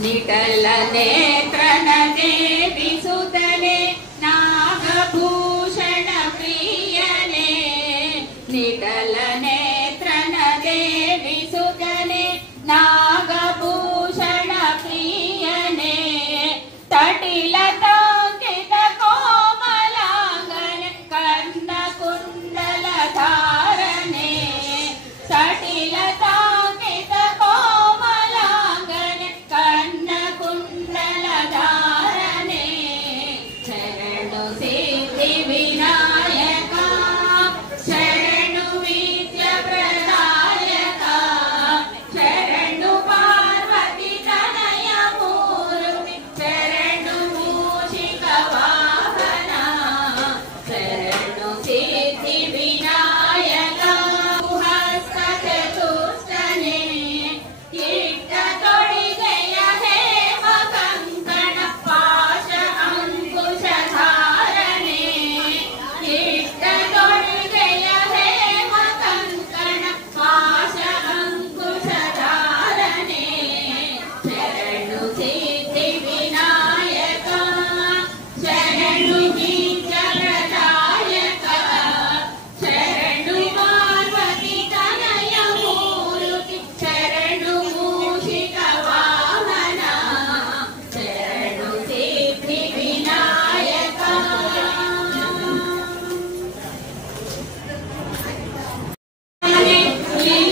निटल नेत्रन देवी सुतने नागभूषण प्रियने निटल नेत्रन देवी सुतने नागभूषण प्रियने तटिलतांकित कोमलांगन कर्ण कुंडल धारणे तटिलतांकित कोमलांगन कर्ण कुंडल धारणे शरणु सिद्धि विनायका शरणु विद्य प्रदायका शरणु पार्वती तनय मूर्ति शरणु मूषिक वाहना शरणु सिद्धि विनायका हस्त चतुष्टने कीट तोड़ि जय हेम कंकण पाश अंकुश धारणे कीट तोड़ि जय हेम कंकण पाश अंकुश धारणे शरणु सिद्धि विनायका शरणु बीज प्रदायका शरणु पार्वती तनय मूर्ति शरणु मूषिक वाहना शरणु सिद्धि विनायका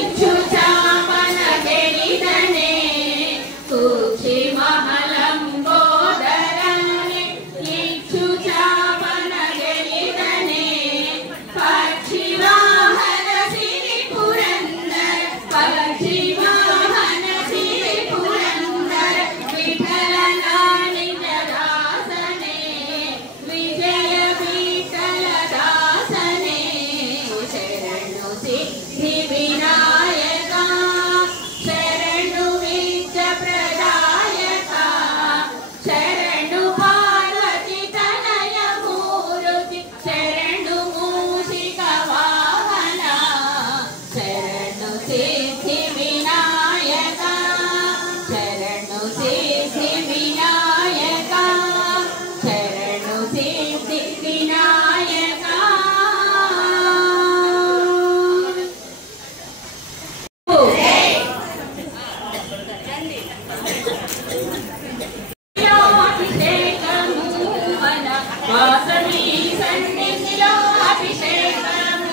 इच्छुचापन गिरिधने कुक्षि महलंबोदरने इच्छुचापन गिरिधने पक्षि वाहन सिरि पुरंदर पक्षि वाहन सिरि पुरंदर विठलना निज दासने विजय विठल दासने शरणु सिद्धि विनायका शरणु विद्य प्रदायका शरणु पार्वती तनय मूर्ति शरणु मूषिक वाहना शरणु सिद्धि विनायका शरणु सिद्धि विनायका शरणु सिद्धि विनायका అభిషేకము మన వాసవి సన్నిధిలో అభిషేకము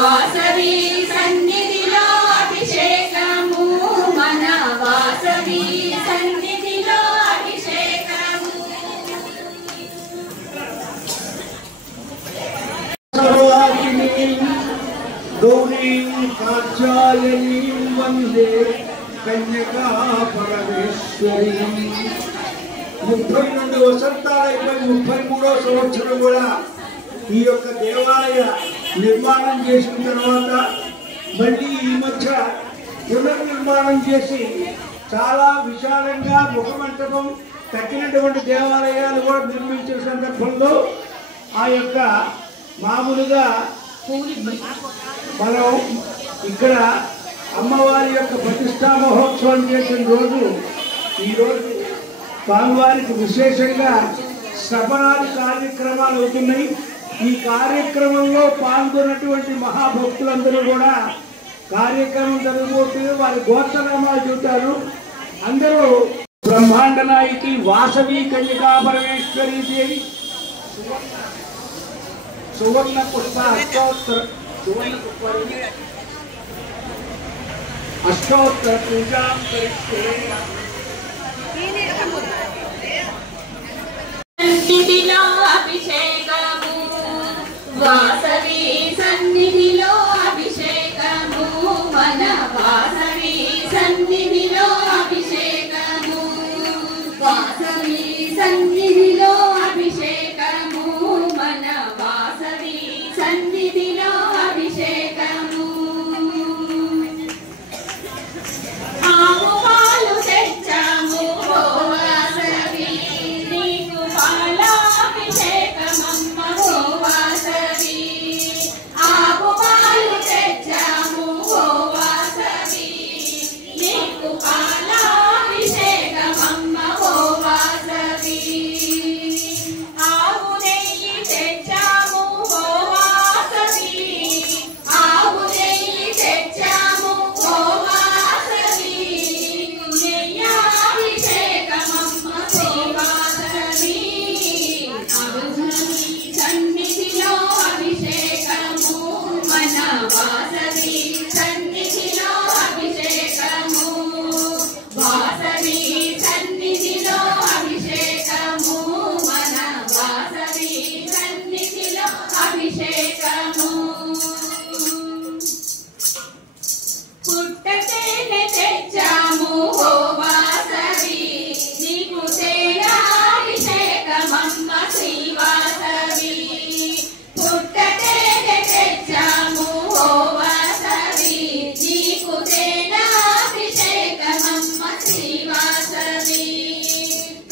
వాసవి సన్నిధిలో అభిషేకము మన వాసవి సన్నిధిలో అభిషేకము गौरी कात्यायनी वंदे कन्यका परमेश्वरी 32 వసంతాలైపై 33వ సంవత్సరం కూడా ఈ యొక్క దేవాలయ నిర్మాణం చేసిన తర్వాత మళ్ళీ ఈ మధ్య పునర్నిర్మాణం చేసి చాలా విశాలంగా ముఖమంటపం తక్కినటువంటి దేవాలయాలు కూడా నిర్మించిన సందర్భంలో ఆ యొక్క మామూలుగా మనం ఇక్కడ అమ్మవారి యొక్క ప్రతిష్టా మహోత్సవం చేసిన రోజు ఈరోజు స్వామివారికి విశేషంగా శ్రవణాది కార్యక్రమాలు అవుతున్నాయి. ఈ కార్యక్రమంలో పాల్గొన్నటువంటి మహాభక్తులందరూ కూడా కార్యక్రమం జరగబోతుంది. వారి గోత్రనామాలు చెబుతారు. అందరూ బ్రహ్మాండ నాయకి వాసవి కన్యకా పరమేశ్వరి దేవి సువర్ణ పుష్ప అష్టోత్తర పూజా సన్నిధిలో అభిషేకము వాసవి సన్నిధిలో అభిషేకము మన వాసవి సన్నిధిలో అభిషేకము వాసవి సన్నిధిలో అభిషేకము మన వాసవి సన్నిధిలో అభిషేకము ఆవు పాలు తెచ్చాము ఓ వాసవి నీకు పాలాభిషేకమమ్మ ఓ వాసవి ఆవు పాలు తెచ్చాము ఓ వాసవి నీకు పాలాభిషేకమమ్మ ఓ వాసవి ఆవు నెయ్యి తెచ్చాము ఓ వాసవి ఆవు నెయ్యి తెచ్చాము ఓ వాసవి నెయ్యాభిషేకమమ్మ ఓ వాసవి సన్నిధిలో అభిషేకము మన వాసవి సన్నిధిలో అభిషేకము వాసవి సన్నిధిలో అభిషేకము మన వాసవి సన్నిధిలో అభిషేకము పుట్టతేనె తెచ్చాము ఓ వాసవి నీకు తేనాభిషేకమమ్మ శ్రీ వాసవి పుట్టతేనె తెచ్చాము ఓ వాసవి నీకు తేనాభిషేకమమ్మ శ్రీ వాసవి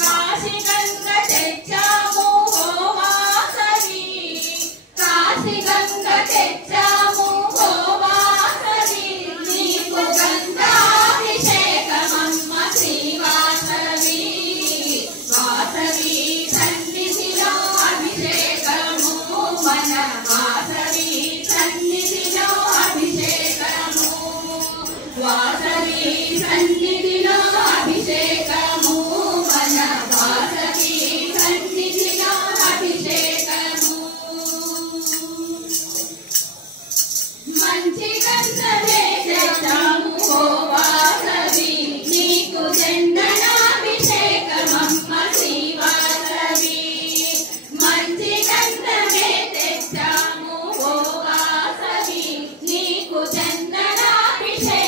కాశీగంగ తెచ్చాము ఓ వాసవి కాశీగంగ తెచ్చాము ఓ వాసవి నీకు గంగాభిషేకమమ్మ శ్రీ వాసవి వాసవి సన్నిధిలో అభిషేకము మన వాసవి సన్నిధిలో అభిషేకము వాసవి సన్నిధిలో అభిషేకము మన వాసవి సన్నిధిలో అభిషేకము మంచి గంధమే తెచ్చాము ఓ వాసవి నీకు చందనాభిషేకమమ్మ శ్రీ వాసవి మంచి గంధమే తెచ్చాము ఓ వాసవి నీకు చందనాభిషేకమమ్మ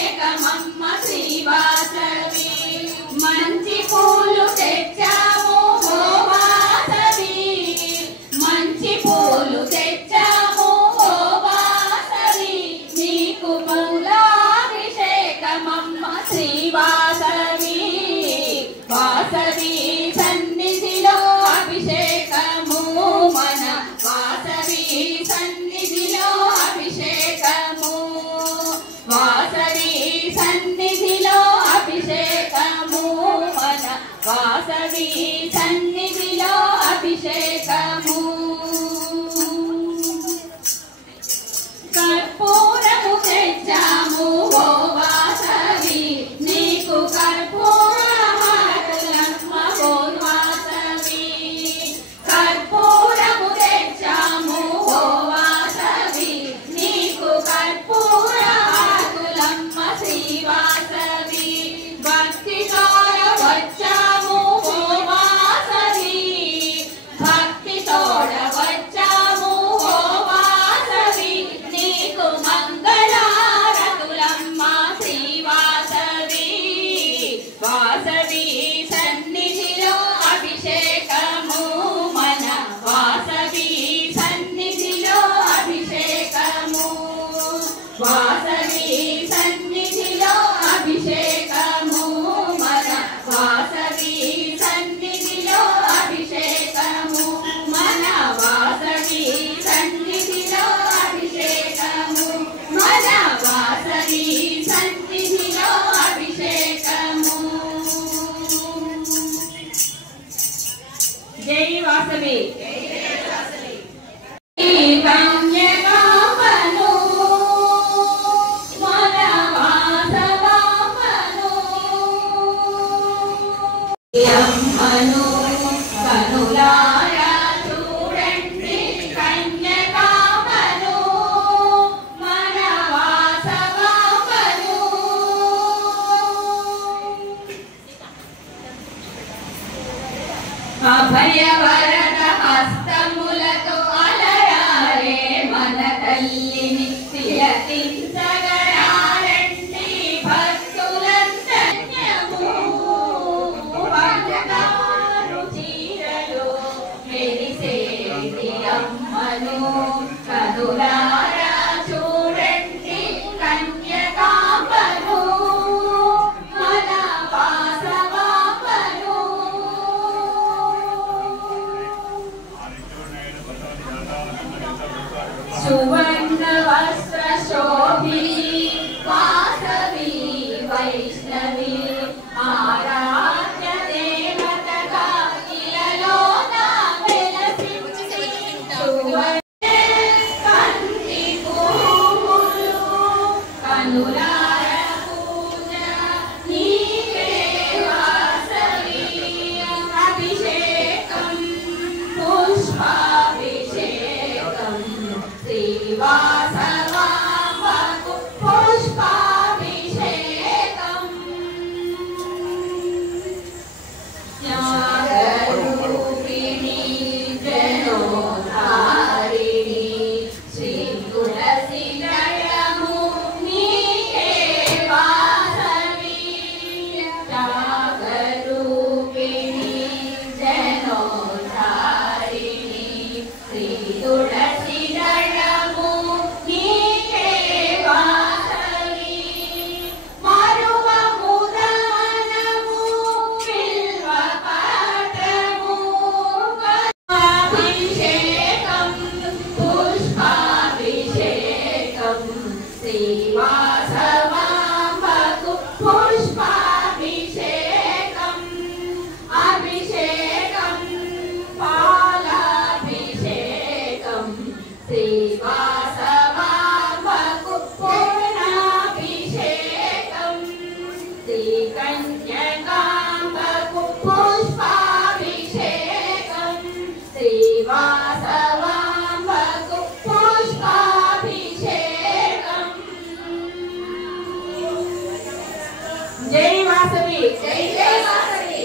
శ్రీ వాసవి మంచి పూలు తెచ్చాము ఓ వాసవి మంచి పూలు తెచ్చాము ఓ వాసవి నీకు పూలాభిషేకమమ్మ శ్రీ వాసవి వాసవి సన్నిధిలో అభిషేకము మన వాసవి సన్నిధిలో అభిషేకము వాసవి సన్నిధిలో అభిషేకము మన వాసవి సన్నిధిలో అభిషేకము కర్పూరము తెచ్చాము ఓ వాసవి నీకు కర్పూరహారతులమ్మ ఓ వాసవి కర్పూరము తెచ్చాము ఓ వాసవి కన్యకాంబను కనులారా చూడండి కన్యకాంబను మన వాసవాంబను సువర్ణ వస్త్ర శోభిని వాసవి వైష్ణవి ఆరాధ్య దేవతగా ఇలలోన వెలసించి కంటి పువ్వులు కనులార పూజ నీకే వాసవి అభిషేకం పుష్పాభిషేకం శ్రీవాసవాంబకు పుష్పాభిషేకం జ్ఞానరూపిణి జనోద్ధారిణి శ్రీ తులసి నయము నీకే వాసవి జ్ఞానరూపిణి జనోద్ధారిణి శ్రీ తులసి నయము నీకే వాసవి మరువముదనము బిల్వపత్రము అభిషేకం పుష్పాభిషేకం శ్రీవాసవాంబకు పుష్పాభిషేకం అభిషేకం పాలాభిషేకం శ్రీవాసవాంబకు పూర్ణాభిషేకం శ్రీకన్యకాంబకు పుష్పాభిషేకం శ్రీవాసవాంబకు పుష్పాభిషేకం జై వాసవి జై జై వాసవి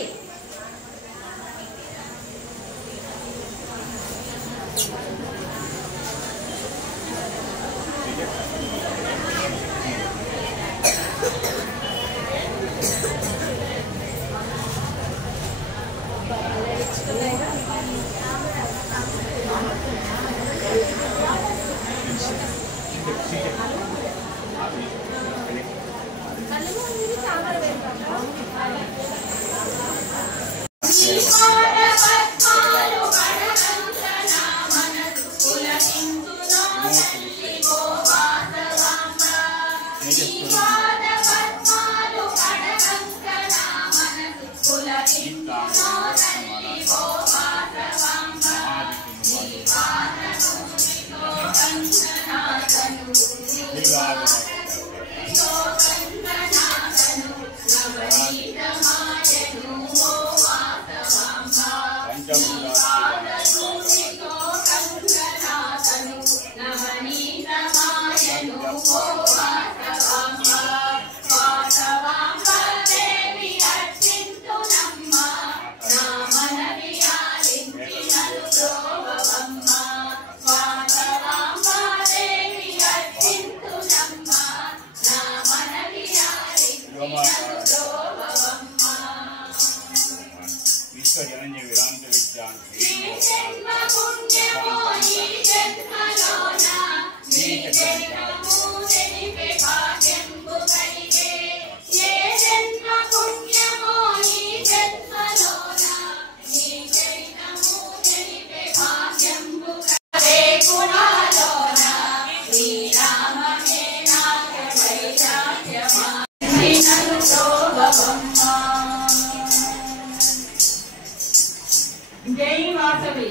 జై వాసవి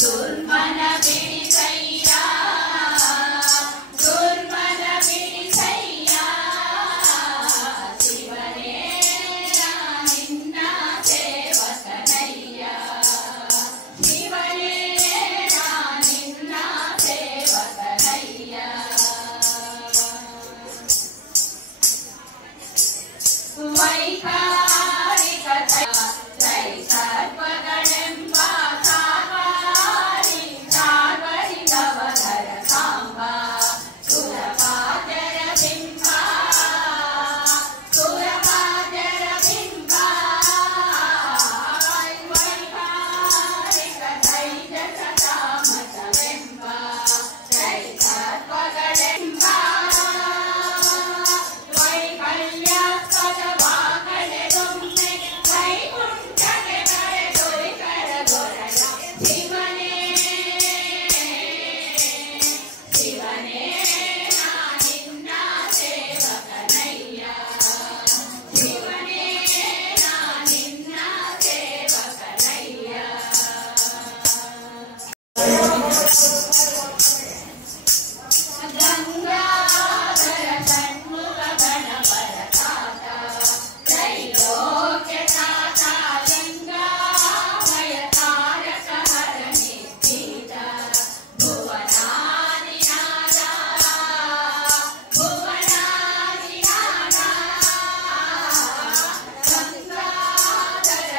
దుర్మన విడిసయ్యా దుర్మన విడిసయ్యా శివనే నిన్న సేవకనయ్యా శివనే నిన్న సేవకనయ్యా వైకారిక జై సర్వగణ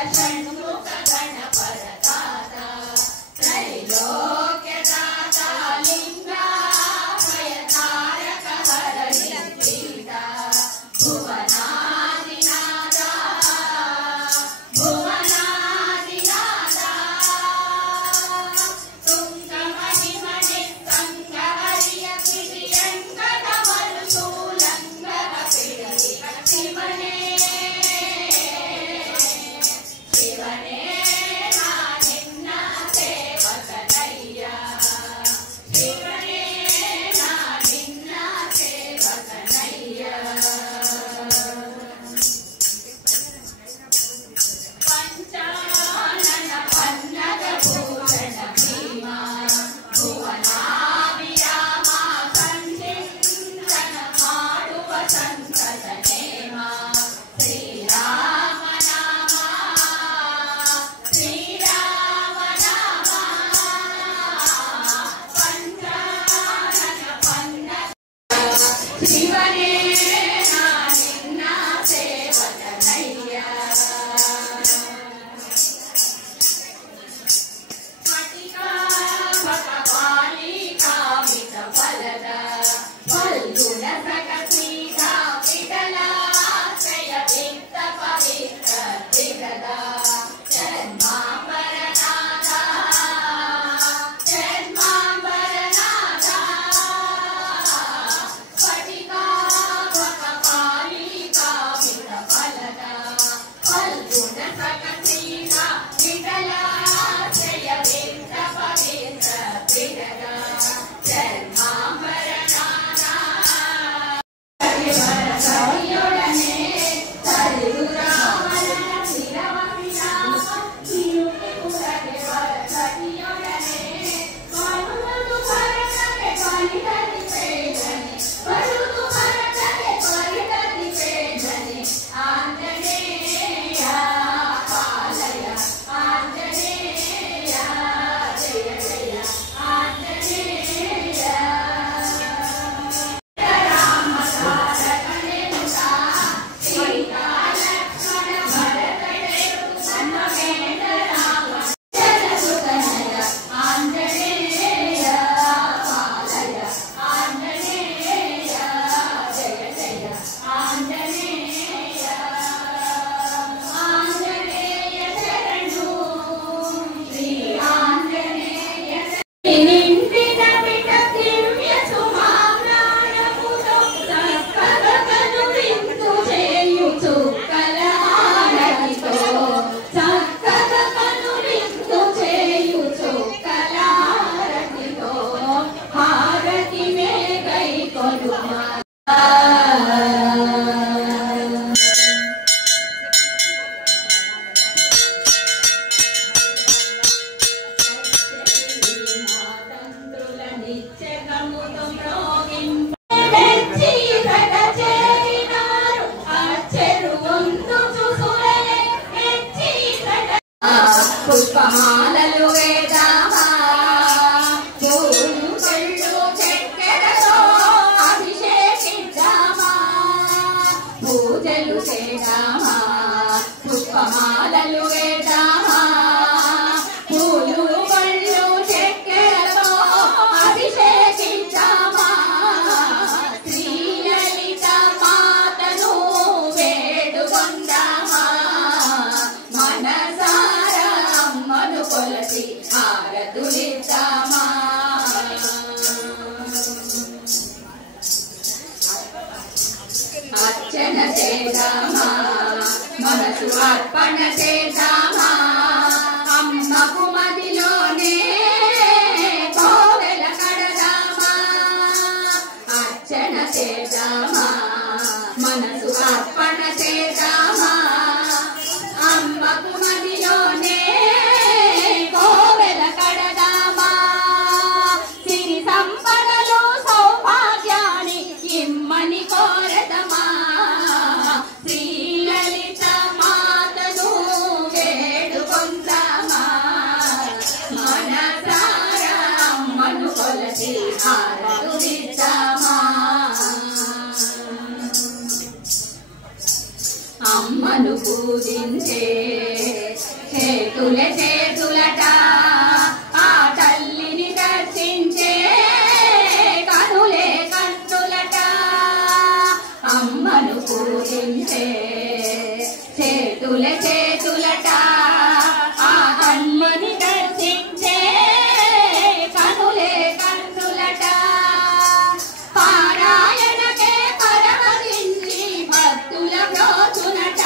షణ్ముఖ గణపరదాత త్రైలోక్యదాత లింగాభయ తారక హరణి పీడ భువనాదినాథ భువనాదినాథ తుంగమణిమణి సంగహరియ ప్రియంకటమరు శూలంగర పిడి శివనే శివనే నా నిన్న సేవకనయ్యా శివనే నా నిన్న సేవకనయ్యా పంచానన పన్నగ భూషణ భీమా భువనాభిరామ సంచింతన ಮಾಡುವ ಸಂತತ ನೇಮ ಶ್ರೀರಾಮ ನಾಮ ಶ್ರೀರಾಮ ನಾಮ ಪಂಚಾನನ ಪನ್ನಗ ಶಿವನೇ ನಾ ನಿನ್ನ ಸೇವಕನಯ್ಯ ಸ್ಫಟಿಕಾ ಭಗವಾನಿ ಕಾಮಿತ ಫಲದ ಫಲ್ಗುಣ ಸಕಸೀಧ ವಿಠಲಾಶ್ರಯ ವಿತ್ತ ಪವಿತ್ರ ದಿಗದ ಜನ್ಮಾಂಬರನಾಥ ಜನ್ಮಾಂಬರನಾಥ ಸ್ಫಟಿಕಾ ಭಗವಾನಿ ಕಾಮಿತ ಫಲದ ಫಲ್ಗುಣ ಸಕಸೀಧ ವಿಠಲಾಶ್ರಯ ವಿತ್ತ ಪವಿತ್ರ ದಿಗದ ಜನ್ಮಾಂಬರನಾಥ ಸರಿಯೊಡನೆ ಸರಿಗುರಾಮನ ಶಿರವವಿಲಾಸ ತಿರುಪುರಗೆ ಸರಿಯೊಡನೆ ಬರುವುದು ಭರತಗೆ ಪರಿಹರಿ ಬೇಡನೆ ಬರುವುದು ಭರತಗೆ ಪರಿಹರಿ ಬೇಡನೆ ಆಂಜನೇಯ ಪಾಲಯ ಆಂಜನೇಯ ಜಯ ಜಯ ಆಂಜನೇಯ ರಾಮ ತಾರಕನೆನುತ ಸೀತಾ ಲಕ್ಷ್ಮಣ ಭರತನೆನು ನನ್ನ ಬೇಡ ರಾಮ ಜನಸುತನಯ ಆಂಜನೇಯ ಪಾಲಯ ಆಂಜನೇಯ ಜಯ ಜಯ ಆಂಜನೇಯ ಆಂಜನೇಯ ಶರಣು ಶ್ರೀ ಆಂಜನೇಯ ನಿಂದಿನ ಬಿಡ ದಿವ್ಯ ಸುಮಾಜ್ಞಾನಪುರ ಸಕ್ಕದಕನು ಬಿಂದು చేయుచు కలహారతితో సక్కదకను బిందు చేయుచు కలహారతితో హారతి మే గైకొనుమా తంత్రుల నిత్యగముతో మ్రోగింప మెచ్చి సట చేరినారు అచ్చెరు వందు చూసులే మెచ్చి సట పుష్పమాలలు వేదామా పూలు పళ్ళు చక్కెరతో అభిషేకిద్దామా పూజలు చేద్దామా పుష్పమాలలు వేద్దామా పూలు పళ్ళు చక్కెరతో అభిషేకిద్దామా శ్రీలలిత మాతను వేడుకొందామా మనసార అమ్మను కొలసి హారతులిద్దామా అర్చన చేద్దామా మనసు అర్పణ చేద్దామా అమ్మకు మదిలోనే కోవెల కడదామా అర్చన చేద్దామా మనసు అర్పణ చేద్దామా అమ్మకు మదిలోనే కోవెల కడదామా సిరి సంపదలు సౌభాగ్యాన్ని ఇమ్మని కోరదమా శ్రీలలిత మాతను వేడుకొందామా మనసార అమ్మను కొలసి హారతులిద్దామా అమ్మను పూజించే చేతులే చేతులట ఆ తల్లిని దర్శించే కనులే కన్నులట అమ్మను పూజించే చేతులే చేతులట ఆ అమ్మని దర్శించే కనులే కన్నులట పారాయణకే పరమగించి భక్తుల బ్రోచునట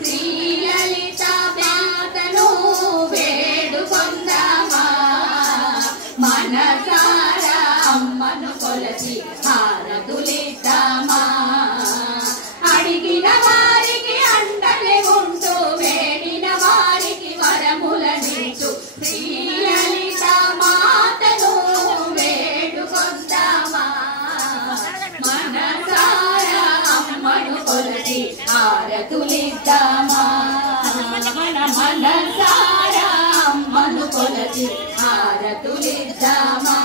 శ్రీలలిత వ్యాతను వేడుకొందామా మనసారా అమ్మను కొలచి హారతులిద్దామా అడిగిన వారికి అండలే ఉంటూ వేడిన వారికి వరములనిచ్చు శ్రీలలిత మాతను వేడుకొందామా మనసారా అమ్మను కొలచి హారతులిద్దామా మనసారా అమ్మను కొలచి హారతులిద్దామా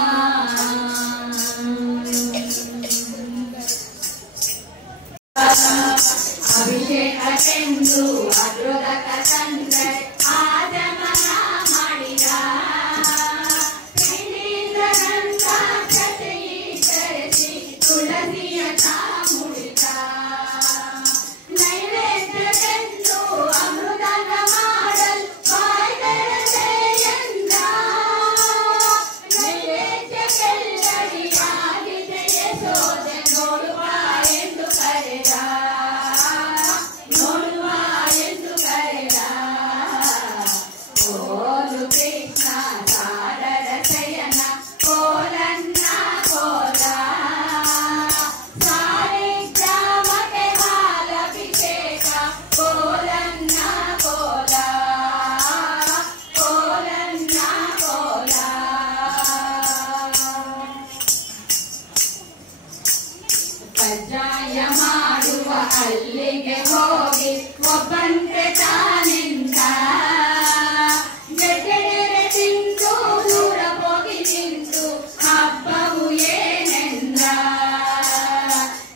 ಅಭಿಷೇಕ ಚೆಂದು ಅದ್ರೊಳಗ ತಂದ್ರೆ ಆದಮನ ಮಾಡಿದ ಶ್ರೀನಿಂದ್ರನಂತ ಕಥೆಯಿ ತರಿಸಿ ತುಳಸಿಯ ಮುಡಿದ ನೈವೇದ್ಯವೆಂದು ಅಮೃತನ ಮಾಡಲ್ ಬಾಯ್ದರದೆ ಎಂದ ನೈವೇದ್ಯಕ್ಕೆಲ್ಲಡಿಯಾಗಿದೆ ಯಶೋದೆ ನೋಡುವ ಎಂದು ಕರೆದ ಓಲು ಕೃಷ್ಣ ಸಾರರ ಶಯನ ಕೋಲನ್ನ ಕೋಲ ಸಾರಿದ್ರಾಮಕ್ಕೆ ಹಾಲಭಿಷೇಕ ಕೋಲನ್ನ ಕೋಲ ಕೋಲನ್ನ ಕೋಲ ಕಜ್ಜಾಯ ಮಾಡುವ ಅಲ್ಲಿಗೆ ಹೋಗಿ ಒಬ್ಬಂತೆ ತಾನಿಂದ ಗೆಡ್ಡೆಡೆ ತಿಂದು ದೂರ ಹೋಗಿ ನಿಂತು ಹಬ್ಬವು ಏನೆಂದ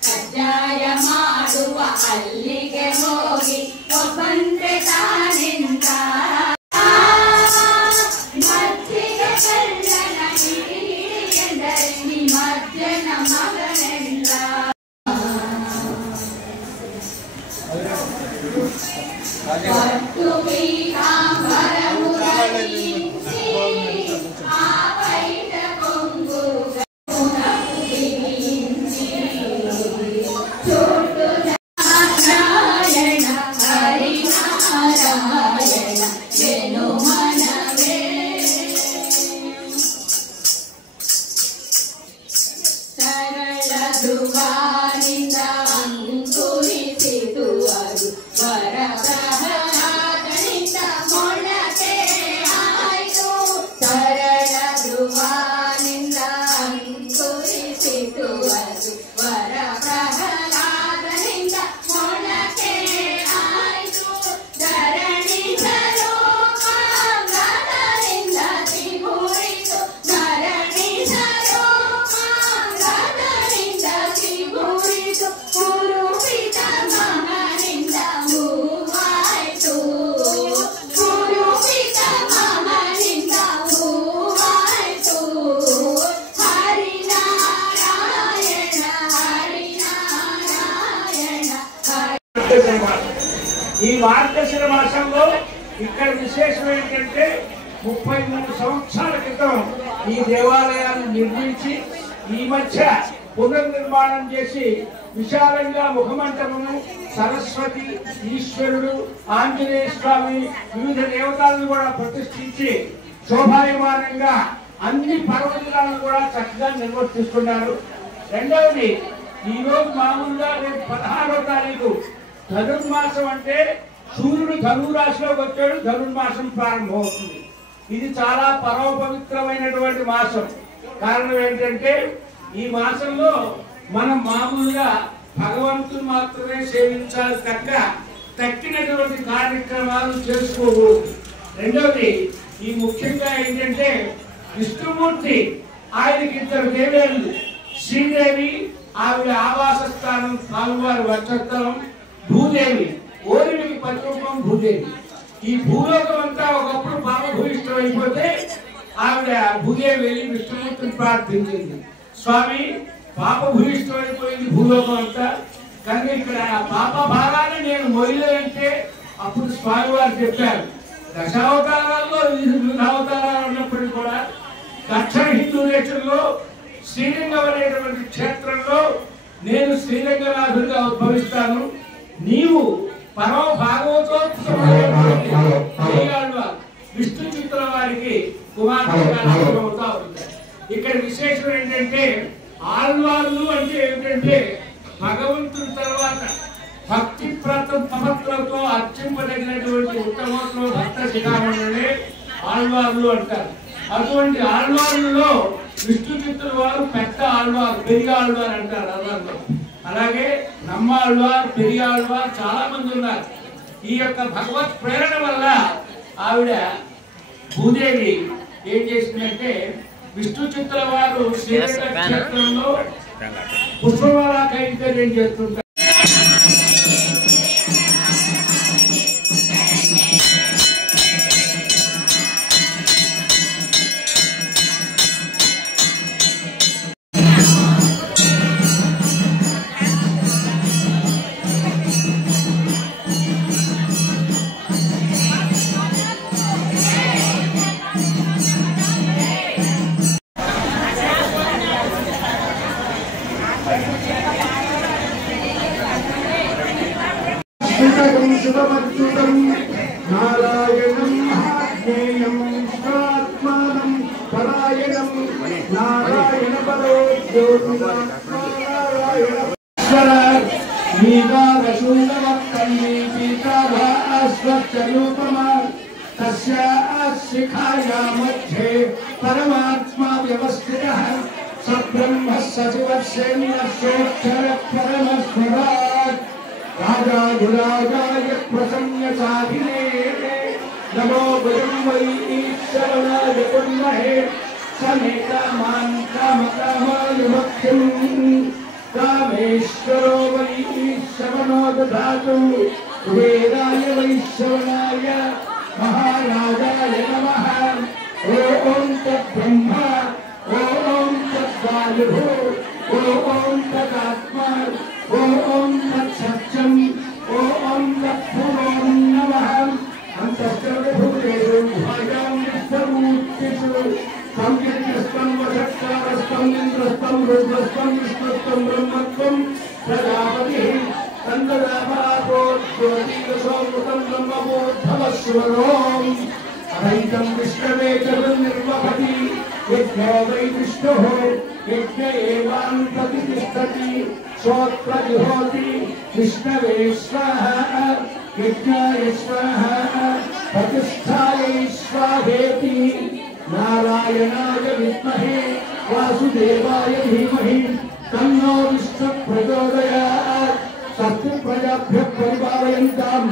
ಕಜ್ಜಾಯ ಮಾಡುವ ಅಲ್ಲಿಗೆ ಹೋಗಿ ಒಬ್ಬಂತೆ ತಾನಿಂದ ಮಜ್ಜಿಗೆ ಕಳ್ಳನ ಹಿಡಿ ಎಂದರೆ ನಿ ಮಜ್ಜನ ಮಗನೆಂದ ಸರಳ ಧ್ರುವಾನಿಂದ ಅಂಕುರಿಸಿತು ಅದು ವರ ಪ್ರಹ್ಲಾದನಿಂದ ಮೊಳಕೆ ಆಯ್ತು ಸರಳ ಧ್ರುವಾನಿಂದ ಅಂಕುರಿಸಿತು ಅದು ವರ ಪ್ರಹ್ಲಾದನಿಂದ ಮೊಳಕೆ ಆಯ್ತು ಧರಣಿ ಸರೋಪಾಂಗದಿಂದ ತಿಗುರಿತು ಧರಣಿ ಸರೋಪಾಂಗದಿಂದ ತಿಗುರಿತು ಕುರುಪಿತ ಮಹನಿಂದ ಹೂವಾಯ್ತು ಕುರುಪಿತ ಮಹನಿಂದ ಹೂವಾಯ್ತು ಹರಿನಾರಾಯಣ ಹರಿನಾರಾಯಣ ఈ మార్గశిర మాసంలో ఇక్కడ విశేషం ఏంటంటే 33 సంవత్సరాల క్రితం ఈ దేవాలయాన్ని నిర్మించి ఈ మధ్య పునర్నిర్మాణం చేసి విశాలంగా ముఖమంటపము సరస్వతి ఈశ్వరుడు ఆంజనేయ స్వామి వివిధ దేవతలను కూడా ప్రతిష్ఠించి శోభాయమానంగా అన్ని పర్వదినాలను కూడా చక్కగా నిర్వర్తిస్తున్నారు. రెండవది ఈ రోజు మామూలుగా రేపు 16వ తారీఖు ధనుర్మాసం అంటే సూర్యుడు ధనురాశిలోకి వచ్చాడు, ధనుర్మాసం ప్రారంభమవుతుంది. ఇది చాలా పరమ పవిత్రమైనటువంటి మాసం. కారణం ఏంటంటే ఈ మాసంలో మనం మామూలుగా భగవంతుని మాత్రమే సేవించాలి తగ్గ తక్కినటువంటి కార్యక్రమాలు చేసుకోకూడదు. రెండవది ఈ ముఖ్యంగా ఏంటంటే విష్ణుమూర్తి ఆయనకి ఇద్దరు దేవేళ్ళు, శ్రీదేవి ఆవిడ ఆవాస స్థానం స్వామివారి వక్షస్థలం, భూదేవి ఓరిమికి ప్రతిరూపం భూదేవి. ఈ భూలోకం అంతా ఒకప్పుడు పాపభూయిష్టం అయిపోతే ఆవిడ భూదేవి వెళ్ళి విష్ణుమూర్తిని ప్రార్థించింది. స్వామి, పాపభూయిష్టం అయిపోయింది భూలోకం అంతా, కానీ ఇక్కడ పాప భారాన్ని నేను మొయ్యలేదంటే అప్పుడు స్వామి వారు చెప్పారు, దశావతారాల్లో వివిధ అవతారాలు ఉన్నప్పటికీ కూడా దక్షిణ హిందూ దేశంలో శ్రీలింగం అనేటువంటి క్షేత్రంలో నేను శ్రీలింగనాథుడిగా ఉద్భవిస్తాను. నీవు పరమ భాగవతోత్సవం విష్ణు చిత్తుల వారికి కుమార్తెగా అవుతా ఉంది. ఇక్కడ విశేషం ఏంటంటే ఆళ్వార్లు అంటే ఏమిటంటే భగవంతుడి తర్వాత భక్తి ప్రపత్తులతో అర్చింపదగినటువంటి ఉత్తమోత్తమ భక్త శిఖామణులే ఆళ్వార్లు అంటారు. అటువంటి ఆళ్వార్లలో విష్ణు చిత్తుల వారు పెద్ద ఆళ్వారు, పెరియ ఆళ్వారు అంటారు అల్వార్లో. అలాగే నమ్మాళ్వారు, పెరియ ఆళ్వారు చాలా మంది ఉన్నారు. ఈ యొక్క భగవత్ ప్రేరణ వల్ల ఆవిడ భూదేవి ఏం చేసిందంటే విష్ణు చిత్తుల వారు శ్రీరంగ క్షేత్రంలో పుష్పమాల కైంకర్యం చేస్తుంటారు. నారాయణం మహాజ్ఞేయం స్వాత్మానం పరాయణం నారాయణ పరో శిఖాయా మధ్యే పరమాత్మా వ్యవస్థితః సబ్రహ్మ సచివస్యేక్షర పరమస్వరాట్ రాజాధిరాజాయ ప్రసన్నసాధినే నమో గురుం వై ఈశ్వరాయ కుర్మహే సమే కామాన్ కామకామాయ ముఖ్యం కామేశ్వరో వై ఈశ్వరో దదాతు కుబేరాయ వైశ్రవణాయ మహారాజాయ నమః. ఓం తద్బ్రహ్మ ఓం తద్వాయుః ఓం తదాత్మా ఓం తత్సత్యం ఓం తత్పురం నమః. అంతఃకరణభూతేషు భాయాం విశ్వమూర్తిషు సంకీర్తిస్తం వషట్కారస్తం ఇంద్రస్తం రుద్రస్తం విష్ణుస్తం బ్రహ్మత్వం ప్రజాపతిః తందదాపాపోద్యోతిరసోమృతం బ్రహ్మబోద్ధవస్వరోం అదైతం విష్ణవే జగన్నిర్వహతి యజ్ఞో వై విష్ణుః యజ్ఞ ఏవాన్ ప్రతిష్ఠతి సోత్రజుహోతి విష్ణవే స్వాహా యజ్ఞాయ స్వాహా ప్రతిష్ఠాయై స్వాహేతి. నారాయణాయ విద్మహే వాసుదేవాయ ధీమహి తన్నో విష్ణుః ప్రచోదయాత్. సత్య ప్రజాభ్యః పరిపాలయంతాం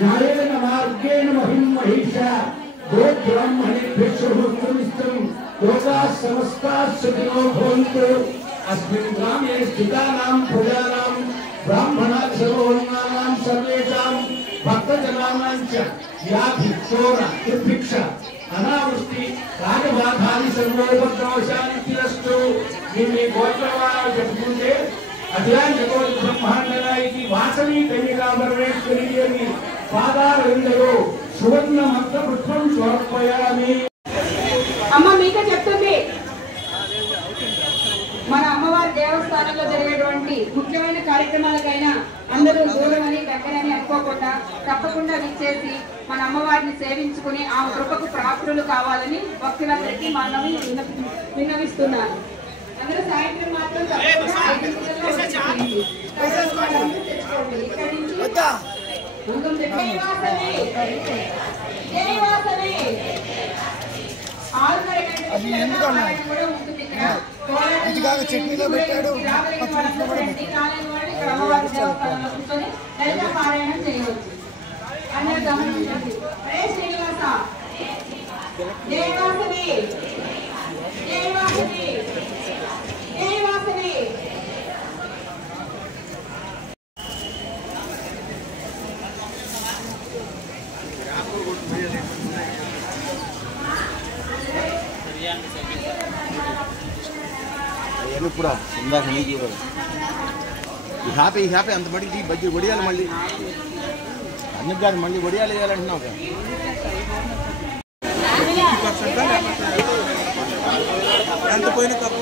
న్యాయేన మార్గేణ మహిం మహిషా గోబ్రాహ్మణేభ్యः శుభమస్తు. లోకాः సమస్తాः సుఖినో భవంతు. అస్మిన్ గ్రామే స్థితానాం ప్రజానాం బ్రాహ్మణాः సర్వవర్ణానాం సర్వేషాం భక్తజనానాం చ వ్యాధి చోర దుర్భిక్ష అనావృష్టి రాజబాధాని సర్వోపద్రవశాంతిరస్తు. మీ గోత్రవాళ్ళు చెప్పుకుంటే అధ్యాత్మిక బ్రహ్మాండనాయకి వాసవి కన్యకా పరమేశ్వరి అని పాదారవిందలో సువర్ణ మంత్ర పుష్పం సమర్పయామి. అమ్మ మీకే చెప్తుంది, మన అమ్మవారి దేవస్థానంలో జరిగేటువంటి ముఖ్యమైన కార్యక్రమాలకైనా అందరూ దూరమని దగ్గరని అనుకోకుండా తప్పకుండా విచ్చేసి మన అమ్మవారిని సేవించుకుని ఆ కృపకు ప్రాప్తులు కావాలని భక్తులందరికీ మనవి విన్నవిస్తున్నాను. అందరూ సాయంత్రం మాత్రం తప్పకుండా 5 నిమిషాల్లో వచ్చేయండి. తెచ్చుకోండి. ఇక్కడి నుంచి చట్నీలో పెట్టాడు పారాయణం చేయవచ్చు. అందరూ గమనించండి. హరే శ్రీనివాస జయవాసవి జయవాసవి జయవాసవి. ఇప్పుడు ఇందాక నీకు హ్యాపీ హ్యాపీ అంత మటుకి బజ్జీ వడియాలి మళ్ళీ అందుకు కాదు మళ్ళీ వడియాలు వేయాలంటున్నావు కదా ఎంత పోయిన తప్పు